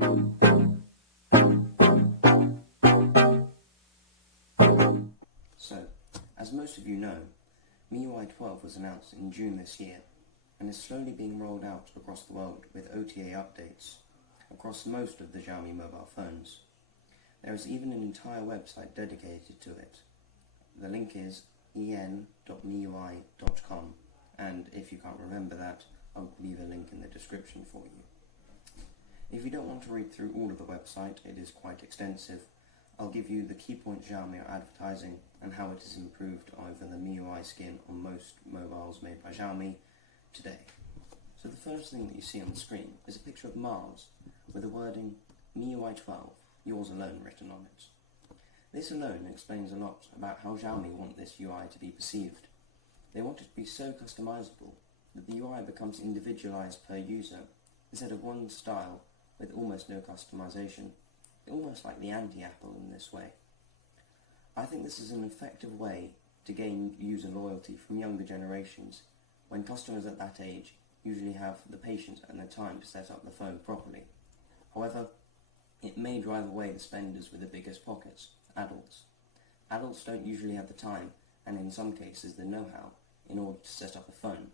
So, as most of you know, MIUI 12 was announced in June this year and is slowly being rolled out across the world with OTA updates across most of the Xiaomi mobile phones. There is even an entire website dedicated to it. The link is en.miui.com, and if you can't remember that, I'll leave a link in the description for you. If you don't want to read through all of the website, it is quite extensive. I'll give you the key points Xiaomi are advertising and how it has improved over the MIUI skin on most mobiles made by Xiaomi today. So the first thing that you see on the screen is a picture of Mars with the wording MIUI 12, yours alone written on it. This alone explains a lot about how Xiaomi want this UI to be perceived. They want it to be so customizable that the UI becomes individualized per user instead of one style with almost no customization, almost like the anti-Apple in this way. I think this is an effective way to gain user loyalty from younger generations, when customers at that age usually have the patience and the time to set up the phone properly. However, it may drive away the spenders with the biggest pockets, adults. Adults don't usually have the time, and in some cases the know-how, in order to set up a phone,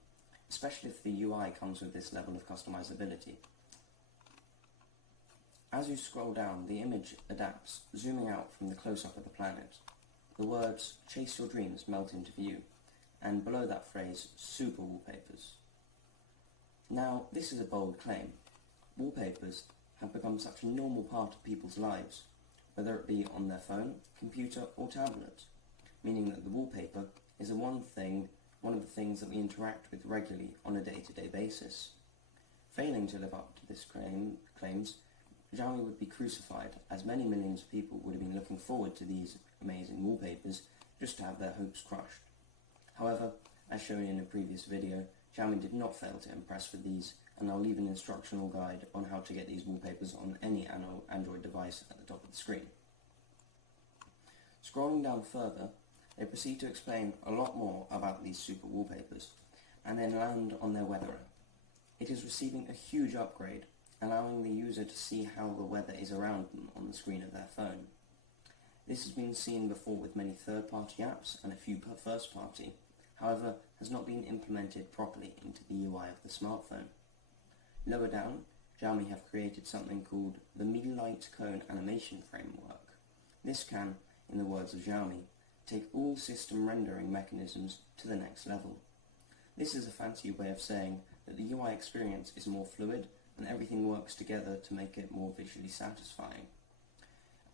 especially if the UI comes with this level of customizability. As you scroll down, the image adapts, zooming out from the close-up of the planet. The words, "Chase your dreams," melt into view, and below that phrase, "Super wallpapers." Now, this is a bold claim. Wallpapers have become such a normal part of people's lives, whether it be on their phone, computer, or tablet, meaning that the wallpaper is one of the things that we interact with regularly on a day-to-day basis. Failing to live up to this claims, Xiaomi would be crucified, as many millions of people would have been looking forward to these amazing wallpapers just to have their hopes crushed. However, as shown in a previous video, Xiaomi did not fail to impress with these, and I'll leave an instructional guide on how to get these wallpapers on any Android device at the top of the screen. Scrolling down further, they proceed to explain a lot more about these super wallpapers, and then land on their weather app. It is receiving a huge upgrade, allowing the user to see how the weather is around them on the screen of their phone. This has been seen before with many third-party apps and a few first-party, however, has not been implemented properly into the UI of the smartphone. Lower down, Xiaomi have created something called the Mi Light Cone Animation Framework. This can, in the words of Xiaomi, take all system rendering mechanisms to the next level. This is a fancy way of saying that the UI experience is more fluid and everything works together to make it more visually satisfying.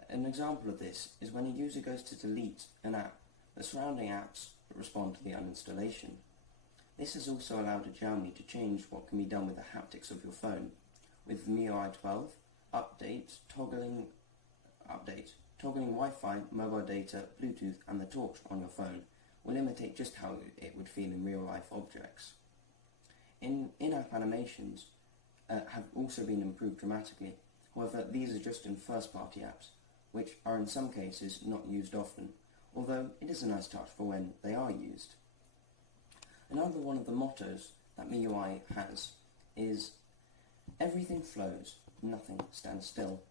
An example of this is when a user goes to delete an app, the surrounding apps respond to the uninstallation. This has also allowed Xiaomi to change what can be done with the haptics of your phone. With MIUI 12, toggling Wi-Fi, mobile data, Bluetooth and the torch on your phone will imitate just how it would feel in real-life objects. In-app animations have also been improved dramatically. However, these are just in first-party apps, which are in some cases not used often, although it is a nice touch for when they are used. Another one of the mottos that MIUI has is, "Everything flows, nothing stands still."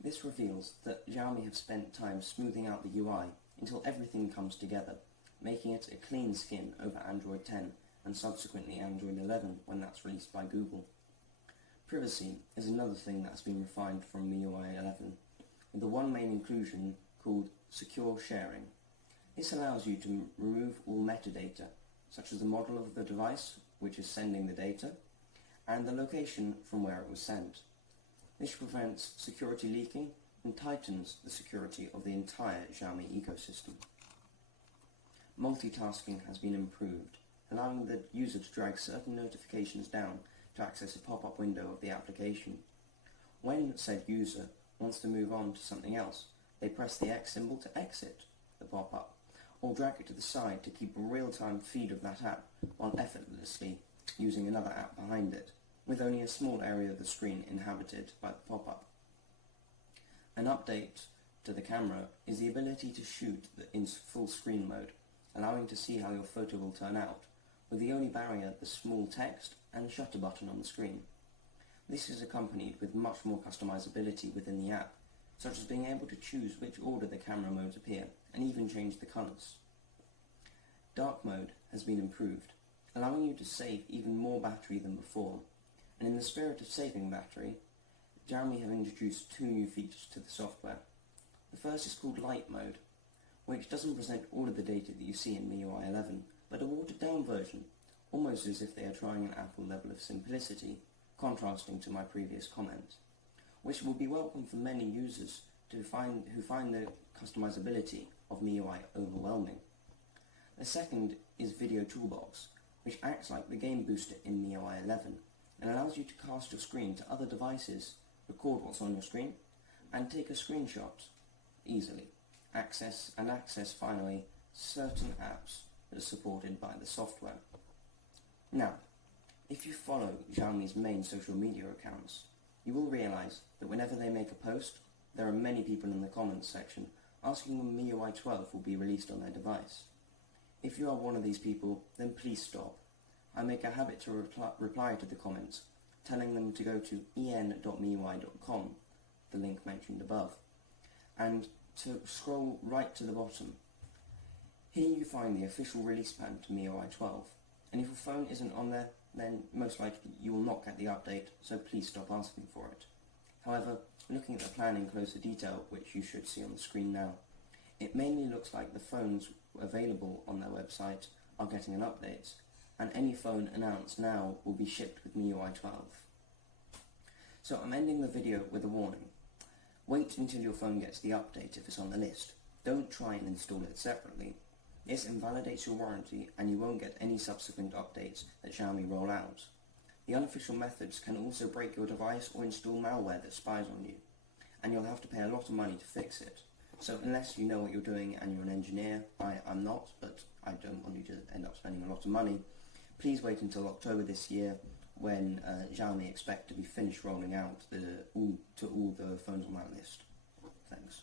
This reveals that Xiaomi have spent time smoothing out the UI until everything comes together, making it a clean skin over Android 10 and subsequently Android 11 when that's released by Google. Privacy is another thing that's been refined from MIUI 11, with the one main inclusion called secure sharing. This allows you to remove all metadata, such as the model of the device which is sending the data, and the location from where it was sent. This prevents security leaking and tightens the security of the entire Xiaomi ecosystem. Multitasking has been improved, allowing the user to drag certain notifications down to access a pop-up window of the application. When said user wants to move on to something else, they press the X symbol to exit the pop-up, or drag it to the side to keep a real-time feed of that app while effortlessly using another app behind it, with only a small area of the screen inhabited by the pop-up. An update to the camera is the ability to shoot in full screen mode, allowing to see how your photo will turn out, with the only barrier the small text and shutter button on the screen. This is accompanied with much more customizability within the app, such as being able to choose which order the camera modes appear, and even change the colours. Dark mode has been improved, allowing you to save even more battery than before, and in the spirit of saving battery, Xiaomi have introduced 2 new features to the software. The first is called Light Mode, which doesn't present all of the data that you see in MIUI 11, but a watered down version, almost as if they are trying an Apple level of simplicity, contrasting to my previous comment, which will be welcome for many users who find the customizability of MIUI overwhelming. The second is Video Toolbox, which acts like the game booster in MIUI 11 and allows you to cast your screen to other devices, record what's on your screen, and take a screenshot easily. Access finally certain apps that are supported by the software. Now, if you follow Xiaomi's main social media accounts, you will realise that whenever they make a post, there are many people in the comments section asking when MIUI 12 will be released on their device. If you are one of these people, then please stop. I make a habit to reply to the comments, telling them to go to en.miui.com, the link mentioned above, and to scroll right to the bottom. Here you find the official release plan to MIUI 12, and if your phone isn't on there, then most likely you will not get the update, so please stop asking for it. However, looking at the plan in closer detail, which you should see on the screen now, it mainly looks like the phones available on their website are getting an update, and any phone announced now will be shipped with MIUI 12. So I'm ending the video with a warning. Wait until your phone gets the update if it's on the list. Don't try and install it separately. This invalidates your warranty and you won't get any subsequent updates that Xiaomi roll out. The unofficial methods can also break your device or install malware that spies on you, and you'll have to pay a lot of money to fix it. So unless you know what you're doing and you're an engineer, I'm not, but I don't want you to end up spending a lot of money, please wait until October this year when Xiaomi expect to be finished rolling out to all the phones on that list. Thanks.